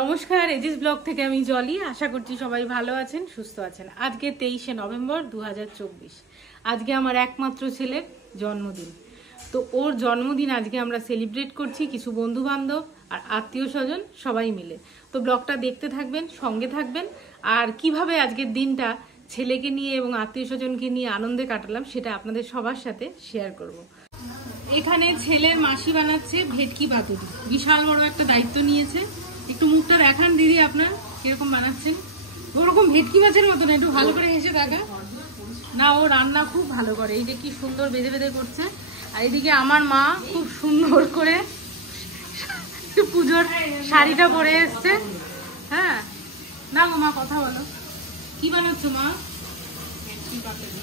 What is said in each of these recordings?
নমস্কার, aegis blog থেকে আমি জলি। আশা করছি সবাই ভালো আছেন, সুস্থ আছেন। আজকে 23শে নভেম্বর 2024। আজকে আমার একমাত্র ছেলের জন্মদিন। তো ওর জন্মদিন আজকে আমরা সেলিব্রেট করছি কিছু বন্ধু বান্ধব আর আত্মীয় স্বজন সবাই মিলে। তো ব্লগটা দেখতে থাকবেন, সঙ্গে থাকবেন। আর কিভাবে আজকের দিনটা ছেলেকে নিয়ে এবং আত্মীয় স্বজনকে নিয়ে আনন্দে কাটালাম সেটা আপনাদের সবার সাথে শেয়ার করব। এখানে ছেলের মাসি বানাচ্ছে ভেটকি পাতুরি। বিশাল বড় একটা দায়িত্ব নিয়েছে। একটু মুখটা দেখান দিদি, আপনার কিরকম বানাচ্ছেন? ওরকম ভেটকি মাছের মতো না, একটু ভালো করে হেসে দেখা। না, ও রান্না খুব ভালো করে। এই যে কি সুন্দর বেঁধে বেঁধে করছে। আর এদিকে আমার মা খুব সুন্দর করে পুজোর শাড়িটা পরে এসছে। হ্যাঁ, না গো মা, কথা বলো, কি বানাচ্ছ মা? ভেটকি পাতুরি।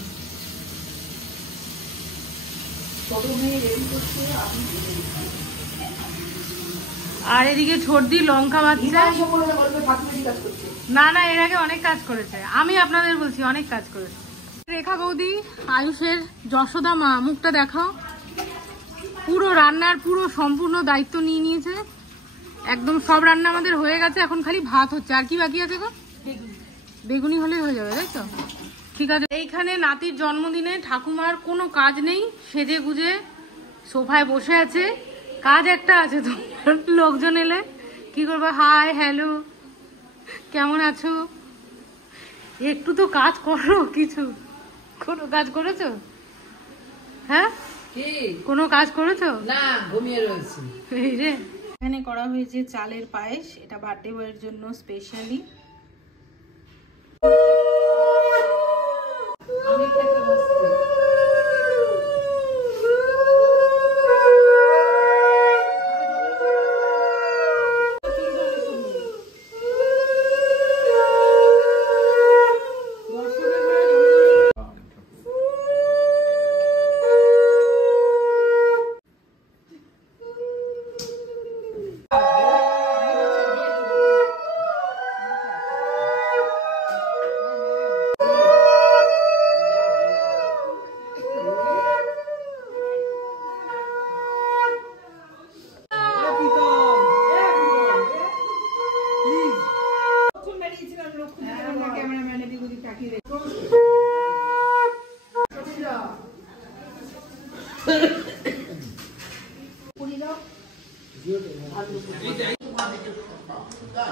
আর এদিকে ছোটদি লঙ্কা বাজছে। না না, এর আগে অনেক কাজ করেছে, আমি আপনাদের বলছি অনেক কাজ করেছে। রেখা বৌদি, আয়ুষের যশোদা মা, মুখটা দেখাও। পুরো রান্নার পুরো সম্পূর্ণ দায়িত্ব নিয়ে নিয়েছে। একদম সব রান্না আমাদের হয়ে গেছে, এখন খালি ভাত হচ্ছে। আর কি বাকি আছে গো? বেগুনি হলেই হয়ে যাবে, তাই তো? ঠিক আছে। এইখানে নাতির জন্মদিনে ঠাকুমার কোনো কাজ নেই, সেজে গুজে সোফায় বসে আছে। কাজ একটা আছে, তো লোকজন এলে কি করবো? হাই হ্যালো, কেমন আছো? একটু তো কাজ করো। কিছু কোনো কাজ করেছো? হ্যাঁ, কোনো কাজ করেছো? না, ঘুমিয়ে রয়েছি। এই রে, এখানে করা হয়েছে চালের পায়েস। এটা বার্থডে বয়ের জন্য স্পেশালি।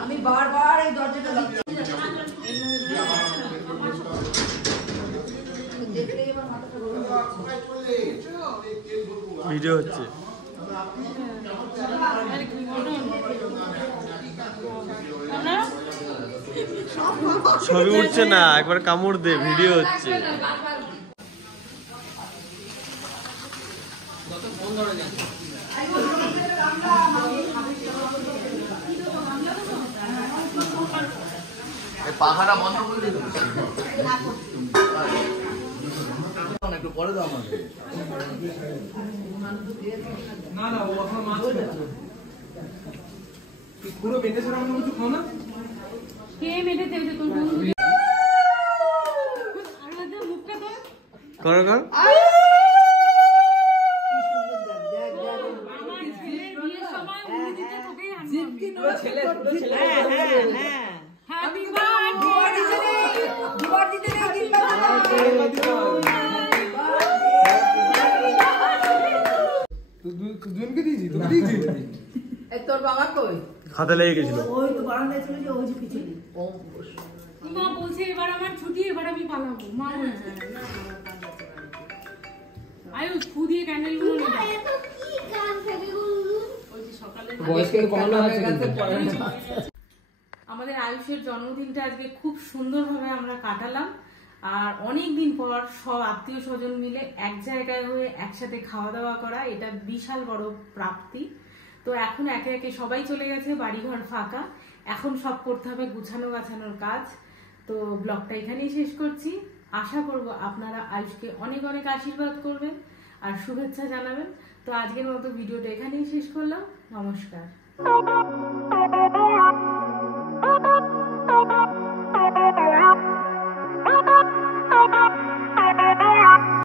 আমি বারবার এই দরজাটা দিচ্ছি। ভিডিও হচ্ছে, ছবি উঠছে না, একবার কামড় দে, ভিডিও হচ্ছে। পাখাটা বন্ধ করে দিল, একটু পরে দাও আমাকে। না না, ও এখন মাছ খাচ্ছে। তুই পুরো বেঁধে ছাড়া অন্য কিছু খাও না? কে মেটে তেলতে তোর বন্ধু? আরে মুখটা তো করো কর। ছেলে ছেলে, হ্যাঁ হ্যাঁ, হ্যাপি বার্থডে। দুবার দিতে নেই, তিনবার দুজনকে দিয়েছি, তোকে দিয়েছি। তোর বাবা কই? হাতে লেগে গেছিল। ওই তো বারান্দায় চলে যে, ওই যে পিছনে। মা বলছে এবার আমার ছুটি, এবার আমি পালাবো। মা বলছে আয়ুষ ফু দিয়ে ক্যান্ডেল গুলো নিয়ে যা। আমাদের আয়ুষের জন্মদিনটা আজকে খুব সুন্দরভাবে আমরা কাটালাম। আর অনেকদিন পর সব আত্মীয় স্বজন মিলে এক জায়গায় হয়ে একসাথে খাওয়া দাওয়া করা, এটা বিশাল বড় প্রাপ্তি। তো এখন একে একে সবাই চলে গেছে, বাড়িঘর ফাঁকা। এখন সব করতে হবে গুছানো গাছানোর কাজ। তো ব্লগটা এখানেই শেষ করছি। আশা করব আপনারা আয়ুষকে অনেক অনেক আশীর্বাদ করবেন আর শুভেচ্ছা জানাবেন। তো আজকের মতো ভিডিওটা এখানেই শেষ করলাম। নমস্কার।